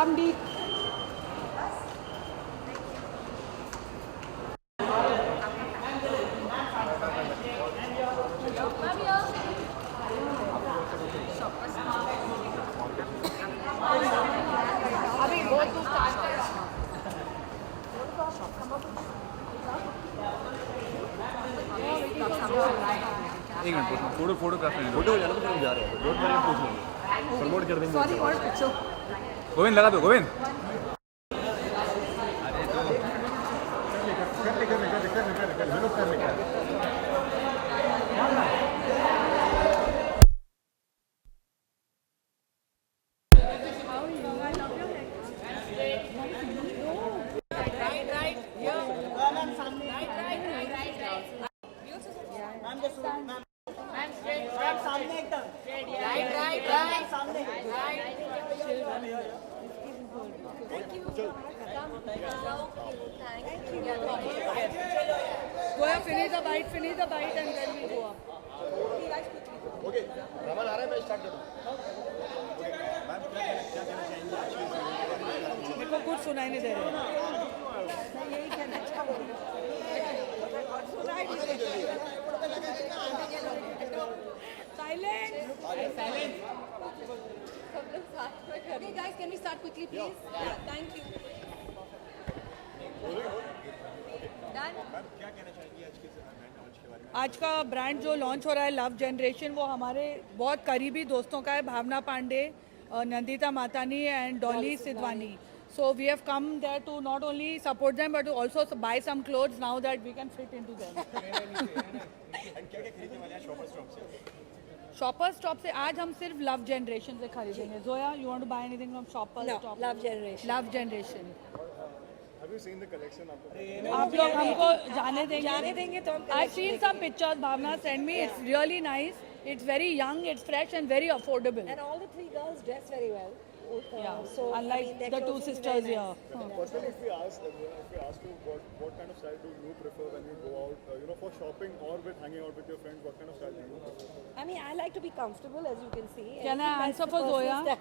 Come deep. अभी वो तू स्टार्ट कर। एक मिनट फोटोग्राफ लेने दो। फोटो हो जाना तो फिर जा रहे हैं, डोंट वरी, पूछ लेंगे, प्रमोट कर देंगे। सॉरी और पिक्चर। गोविंद लगा दो, Govind. Finish the bite and then we go up. Okay, Raman आ रहा है, मैं स्टार्ट करूँ। मेरे को कुछ सुनाई नहीं दे रहा है। यही कहना चाहूँगी। Silence. Okay guys, can we start quickly please? Yeah, thank you. आज का ब्रांड जो लॉन्च हो रहा है लव जनरेशन, वो हमारे बहुत करीबी दोस्तों का है, Bhavna Pandey, Nandita Matani and Dolly Siddhwani. So we have come there to not only support them but to also buy some clothes now that we can fit into them. Shoppers stop से आज हम सिर्फ लव जनरेशन से खरीदेंगे. Zoya, you want to buy anything from shoppers stop? Love generation. Love generation. Have you seen the collection? आप लोग हमको जाने देंगे तो हम I've seen some pictures. Bhavna sent me. It's really nice. It's very young. It's fresh and very affordable. And all the three girls dress very well. Yeah. So Unlike their the two clothing is sisters very here. nice. Personally, if we ask you what kind of style do you prefer when you go out, for shopping or with hanging out with your friends, what kind of style do you prefer? I mean, I like to be comfortable, as you can see. Can I answer for Zoya?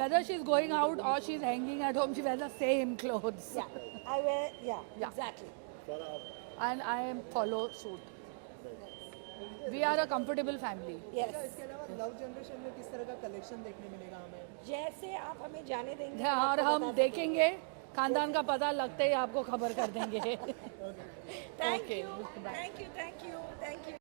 Whether she's going out or she's hanging at home, she wears the same clothes. Yeah, I wear. Yeah, Yeah. exactly. And I am follow suit. We are a comfortable family. Yes. इसके अलावा love generation में किस तरह का collection देखने मिलेगा हमें? जैसे आप हमें जाने देंगे. हाँ, और हम देखेंगे, खानदान का पता लगते ही आपको खबर कर देंगे. Thank Okay. you. Thank you. Thank you. Thank you.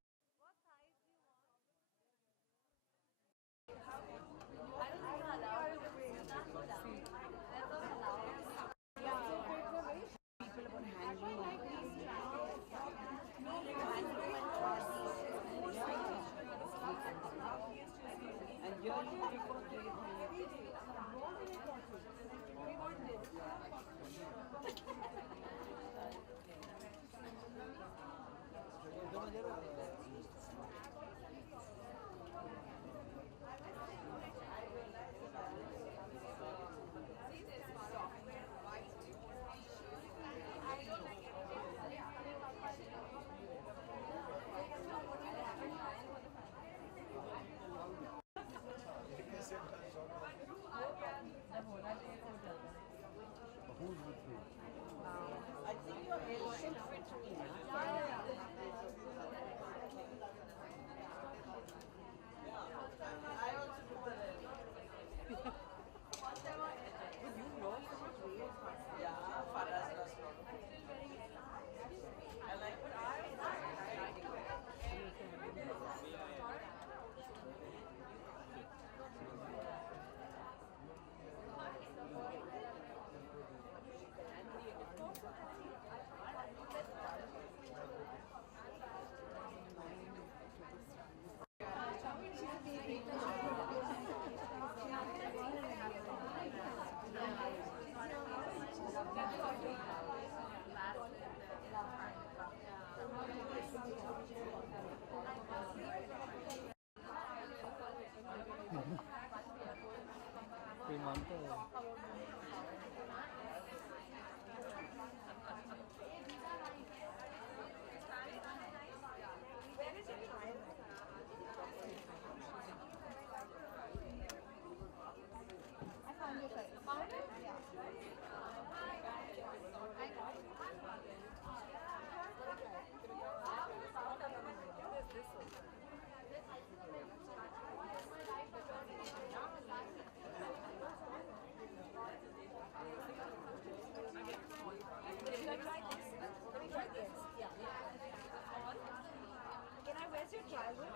your trial room?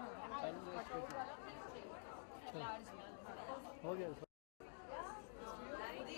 हो गया Ready?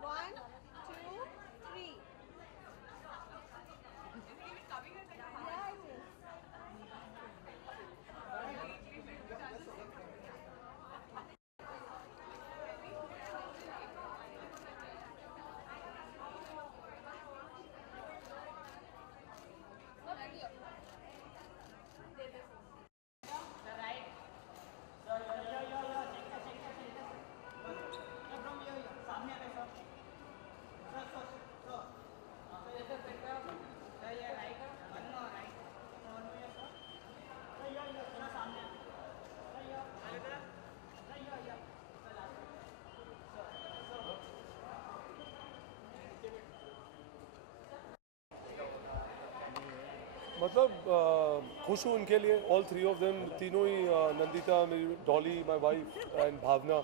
1, 2, 3. मतलब खुश हूँ उनके लिए ऑल थ्री ऑफ देम तीनों ही नंदिता मेरी Dolly my wife and Bhavna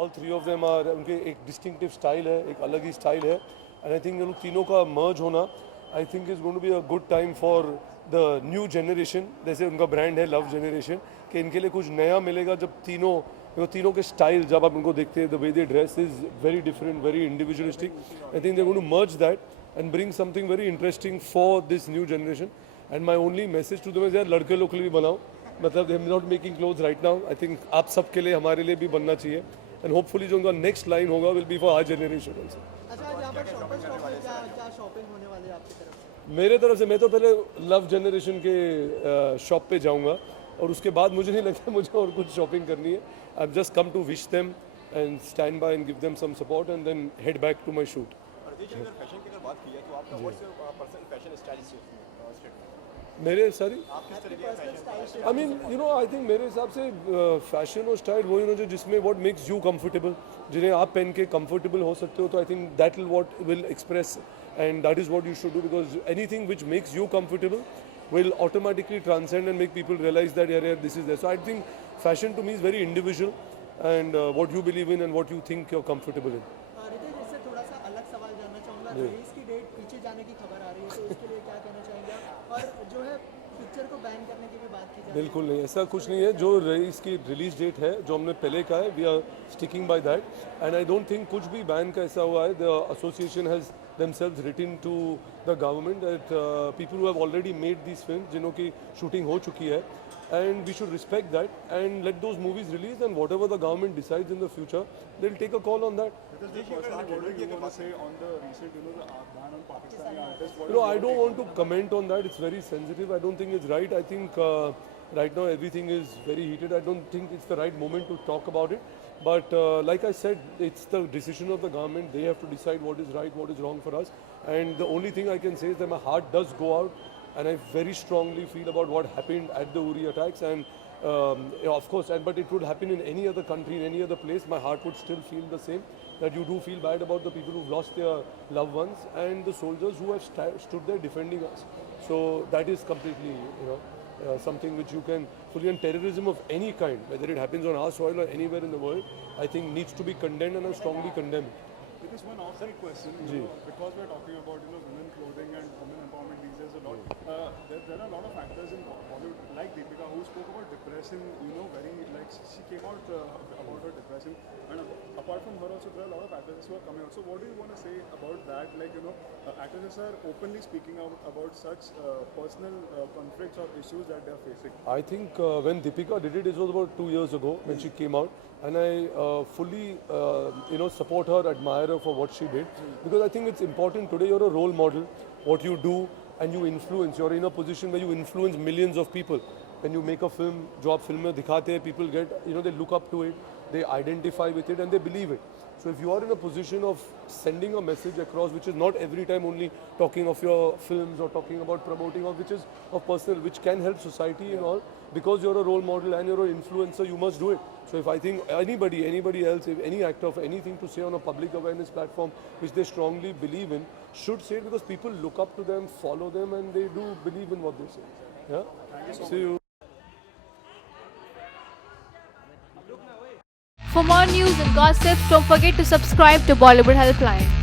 all three of them are उनके एक डिस्टिंक्टिव स्टाइल है एक अलग ही स्टाइल है एंड आई थिंक लोग तीनों का मर्ज होना I think is going to be a good time for the new generation जैसे उनका ब्रांड है लव जनरेशन कि इनके लिए कुछ नया मिलेगा जब तीनों के स्टाइल जब आप उनको देखते हैं the way they dress is very different very individualistic I think they going to merge that and bring something very interesting for this new generation and my only message to them is यार लड़के लोग के लिए भी बनाओ मतलब they am not making clothes right now I think आप सबके लिए हमारे लिए भी बनना चाहिए एंड होपफुली जो उनका नेक्स्ट लाइन होगा will be for our generation also अच्छा आज यहाँ पर शॉपिंग स्टॉप में क्या शॉपिंग होने वाली है आपकी तरफ से मेरे तरफ से मैं तो पहले लव जनरेशन के शॉप पे जाऊंगा और उसके बाद मुझे नहीं लगता मुझे और कुछ शॉपिंग करनी है I just come to wish them and stand by and give them some support and then head back to my shoot जी अगर फैशन की अगर बात की है तो आपका what's personal fashion style statement मेरे सारी आप किस तरह के fashion I mean you know I think मेरे हिसाब से फैशन और स्टाइल वही ना जो जिसमें व्हाट मेक्स यू कंफर्टेबल जिन्हें आप पहन के कंफर्टेबल हो सकते हो तो I think that will what will express and that is what you should do because anything which makes you comfortable will automatically transcend and make people realize that yeah, this is there. So I think fashion to me is very individual and what you believe in and what you think you're comfortable in. Ritesh इससे थोड़ा सा अलग सवाल जानना चाहूँगा release की date पीछे जाने की खबर आ रही है तो इसके लिए क्या कहना चाहेंगे और जो है पिक्चर को बैन करने की भी बात की जा रही है बिल्कुल नहीं ऐसा कुछ नहीं है जो इसकी रिलीज डेट है जो हमने पहले कहा है we are sticking by that and I don't think कुछ भी बैन का ऐसा हुआ है the association has themselves written to the government that people who have already made these films जिन्हों की shooting हो चुकी है and we should respect that and let those movies release and whatever the government decides in the future they'll take a call on that. Because they personally, what do you want to say on the recent, ban on Pakistani artists? You know, I don't want to comment on that. It's very sensitive. I don't think it's right. I think right now everything is very heated. I don't think it's the right moment to talk about it. But like I said, it's the decision of the government. They have to decide what is right, what is wrong for us. And the only thing I can say is that my heart does go out, and I very strongly feel about what happened at the Uri attacks. And of course, but it would happen in any other country, in any other place. My heart would still feel the same. That you do feel bad about the people who've lost their loved ones and the soldiers who have stood there defending us. So that is completely, something which you can fully, and terrorism of any kind, whether it happens on our soil or anywhere in the world, I think needs to be condemned and I strongly condemn it. Because one outside question, because we're talking about women clothing and women empowerment these days a lot. spoke about depression, you know, very like she came out about her depression, and apart from her also there are a lot of actresses who are coming out. So what do you want to say about that? Like, you know, actresses are openly speaking out about such personal conflicts or issues that they are facing. I think when Deepika did it, it was about 2 years ago when she came out, and I fully, support her, admire her for what she did, because I think it's important today. You're a role model. What you do and you influence. You're in a position where you influence millions of people. When you make a film, जो आप film में दिखाते हैं, people get, they look up to it, they identify with it, and they believe it. So if you are in a position of sending a message across, which is not every time only talking of your films or talking about promoting, or which is of personal, which can help society and all, because you're a role model and you're an influencer, you must do it. So if I think anybody else, if any actor of anything to say on a public awareness platform, which they strongly believe in, should say it, because people look up to them, follow them, and they do believe in what they say. Yeah? Thank you so See you. For more news and gossip, don't forget to subscribe to Bollywood Helpline.